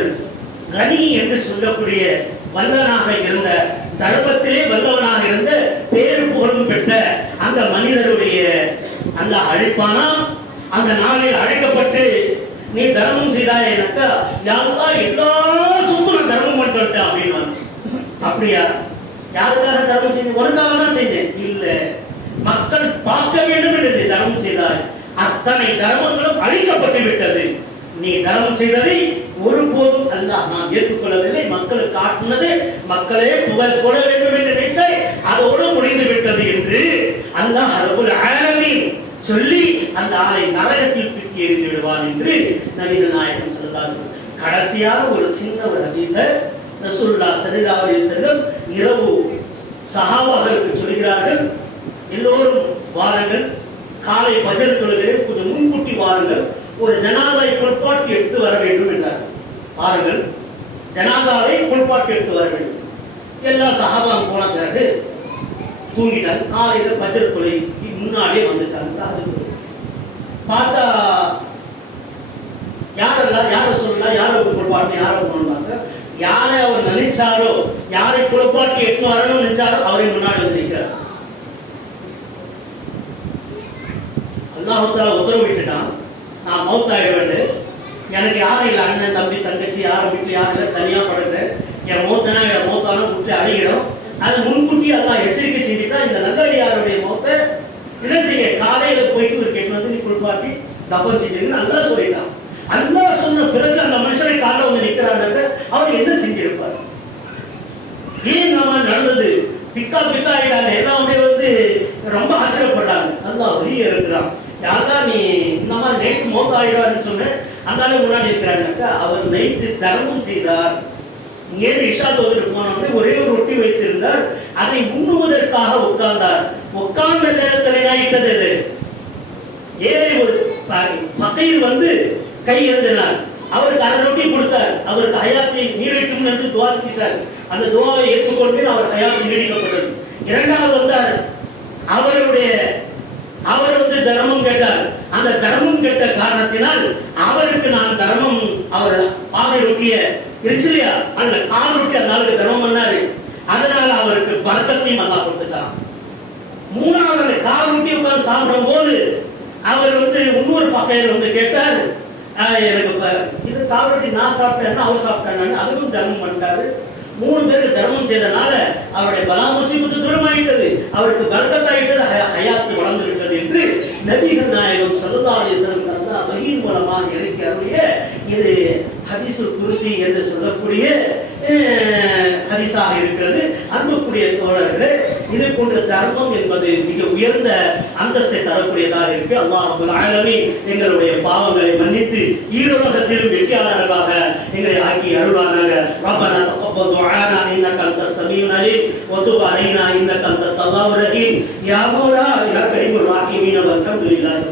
கனி என்று சொல்லக்கூடிய வல்லவனாக இருந்த, தர்மத்திலே வல்லவனாக இருந்த, பேரு புகழும் பெற்ற அந்த மனிதருடைய அந்த அழைப்பானா, அந்த நாளில் அழைக்கப்பட்டு நீ தர்மம் செய்தாய் எனக்கா, யாருக்கா எல்லா சொத்தும் நான் தர்மம் பண்ணிட்டேன் அப்படின்னு. அப்படியா, யாருக்காக தர்மம் செய்ய, உனக்காக தான் செய்தேன் இல்ல, மக்கள் பார்க்க வேண்டும் என்று தர்மம் செய்தாய், அத்தனை தர்மங்களும் அழிக்கப்பட்டு விட்டது. நீ தர்மம் செய்ததை ஒருபோதும் அல்லாஹ் நான் ஏற்றுக்கொள்ளவில்லை, மக்களுக்கு காட்டினது மக்களே புகழ் கொள்ள வேண்டும் என்று நினைத்தாய், அதோடு முடிந்து விட்டது என்று அல்லாஹ் ரப்பல் ஆலமீன் சொல்லி அந்த ஆளை நரகத்தில் தூக்கி எறிந்து விடுவான் என்று நபிகள் நாயகம் ஸல்லல்லாஹு அலைஹி வஸல்லம். கடைசியாக ஒரு சின்ன ஒரு ஹதீஸ ரசூலுல்லாஹ் ஸல்லல்லாஹு அலைஹி வஸல்லம் இரவு சஹாபாக்களுக்கு சொல்கிறார்கள், எல்லோரும் வாருங்கள், காலை பஜர் தொழுகிறேன், கொஞ்சம் முன்கூட்டி வாருங்கள், ஒரு ஜனாதாவை புல்பாட்டி எடுத்து வர வேண்டும் என்றார். பாருங்கள், ஜனாதாவை புல்பாட்டி எடுத்து வர வேண்டும். எல்லா சஹாபாவும் போன பிறகு தூங்கிட்டாங்க. காலையில பஜர் தொழுகைக்கு முன்னாடியே வந்துட்டாங்க. பார்த்தா யாரை சொல்லலாம், யாரை புல்பாட்டி, யாரை போனாங்க, யாரை அவர் நினைச்சாரோ, யாரை புல்பாட்டி எடுத்து வரணும்னு நினைச்சாரோ அவரை முன்னாடி வந்து நிற்கிறார். அல்லாஹ் தஆலா உத்தரவு விட்டுட்டான், நான் மௌத்தாயிடுவேன், எனக்கு யாரும் இல்லை, அண்ணன் தம்பி தங்கச்சி யாரும் வீட்டில் யாரும் இல்லை, தனியாக படுக்கிறேன், என் மௌத்தான விட்டு அழிகிறோம். அது முன்கூட்டி அல்லாஹ் எச்சரிக்கை செய்துட்டா, இந்த நல்லடியாருடைய மௌத்தை என்ன செய்ய, காலையில போயிட்டு ஒரு கெட்டு வந்து நீ குளிப்பாட்டி தப்பம் செஞ்சீங்கன்னு நல்லா சொல்லிட்டான். அல்லாஹ் சொன்ன பிறகு அந்த மனுஷனை காலைல வந்து நிற்கிறாங்க, அவர் என்ன செஞ்சிருப்பார், ஏன் நம்ம நடந்தது திக்கா பிக்கா ஆயிட்டாங்க, எல்லாமே ரொம்ப ஆச்சரியப்படுறாங்க. அல்லாஹ் வெளியே இருக்கிறான், யாரா நீ இந்த மாதிரி நைட்டு மௌத் ஆயிடுவான்னு சொன்னேன், அந்த முன்னாடி இருக்கிறாங்க. அவர் நைட்டு தர்மம் செய்தார், இங்கேருந்து இஷா தொழுதுட்டு போனோடனே ஒரே ஒரு ரொட்டி வைத்திருந்தார், அதை உண்ணுவதற்காக உட்கார்ந்தார். உட்கார்ந்த நேரத்தில் ஆயிட்டது, ஏழை ஒரு பகையில் கை எழுதினார், அவருக்கு அந்த ரொட்டி கொடுத்தார், அவருக்கு ஹயாத்தை நீடிக்கும் என்று துவா செய்தார். அந்த துவாவை ஏற்றுக்கொண்டு அவர் ஹயாத் நீடிக்கப்பட்டது. 2வது வந்தார், அவர் தர்மம் கேட்டார். அந்த தர்மம் கேட்ட காரணத்தினால் அவருக்கு நான் தர்மம், அவர் பாதை ரொட்டிய இருச்சியா அந்த கால் ரொட்டி அந்த ஆளுக்கு தர்மம் பண்ணாரு, அதனால அவருக்கு பரக்கத்தையும் அல்லாஹ் கொடுத்துட்டான். 3வது கால் ரொட்டி உட்கார்ந்து சாப்பிடும் போது அவர் இன்னொரு பக்கையில் கேட்டார், எனக்கு இது கால் ரொட்டி நான் சாப்பிட்டேன்னா அவர் சாப்பிட்டானு, அதுவும் தர்மம் பண்ணிட்டாரு. 3 பேருக்கு தர்மம் செய்தனால அவருடைய பலா முசீபத்து தூரமாயிட்டது, அவருக்கு பரக்கத்தாயிட்டது, ஹயாத்து வளர்ந்து விட்டது என்று நபிகள் நாயகம் ஸல்லல்லாஹு அலைஹி வஸல்லம் அல்லாஹ் வஹீன் மூலமாக இருக்கிறாருடைய இது ஹதீஸுல் குர்சி என்று சொல்லக்கூடிய ஹதீஸாக இருக்கிறது. அன்புக்குரிய தோழர்களே, இது போன்ற தர்மம் என்பது மிக உயர்ந்த அந்தஸ்தை தரக்கூடியதாக இருக்கு. அல்லாஹ் ரப்பல் ஆலமீன் எங்களுடைய பாவங்களை மன்னித்து ஈருலகத்திலும் வெற்றியாளர்களாக எங்களை ஆக்கி அருள்வானாக. ரப்பனா தகப்பல் துஆனா இன்னக அன்தஸ் ஸமீஉல் அலீம் வ துப் அலைனா இன்னக அன்தத் தவ்வாபுர் ரஹீம் யா மௌலா யா கரீமுர் ரஹீமீன் வல்ஹம்துலில்லாஹி.